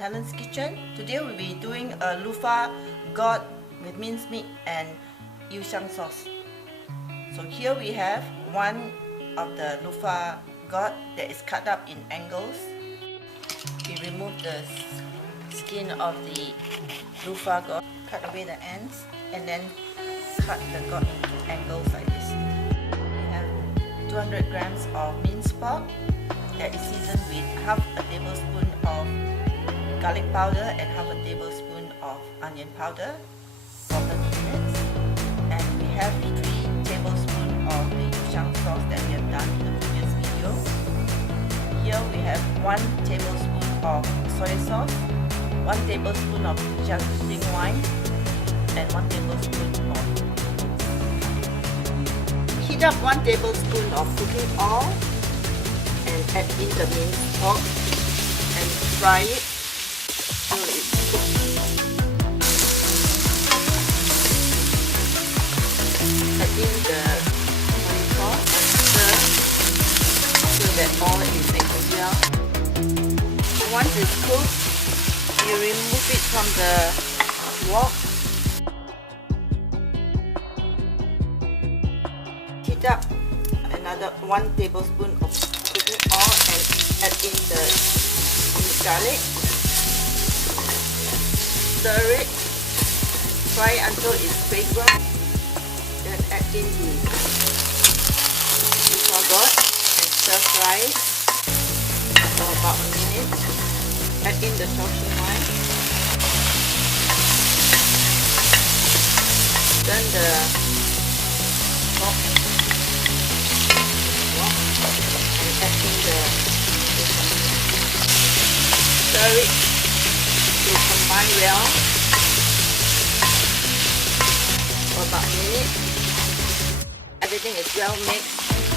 Helen's kitchen. Today we'll be doing a Luffa Gourd with minced meat and Xiang sauce. So here we have one of the Luffa Gourd that is cut up in angles. We remove the skin of the Luffa Gourd, cut away the ends, and then cut the gourd into angles like this. We have 200 grams of minced pork that is seasoned with half a tablespoon of garlic powder and half a tablespoon of onion powder for 30 minutes. And we have 3 tablespoons of the Xiang sauce that we have done in the previous video. Here we have 1 tablespoon of soy sauce, 1 tablespoon of Xiang wine, and 1 tablespoon of heat up 1 tablespoon of cooking oil and add in the minced pork and fry it till it's cooked. Add in the soy sauce and stir so that all is mixed well. Once it's cooked, you remove it from the wok. Heat up another 1 tablespoon of cooking oil and add in the garlic. Stir it, fry until it's fragrant. Then add in the Luffa Gourd and stir fry it for about a minute. Add in the Xiang wine. Turn the pork and add in the stir it to combine well for about a minute. Everything is well mixed.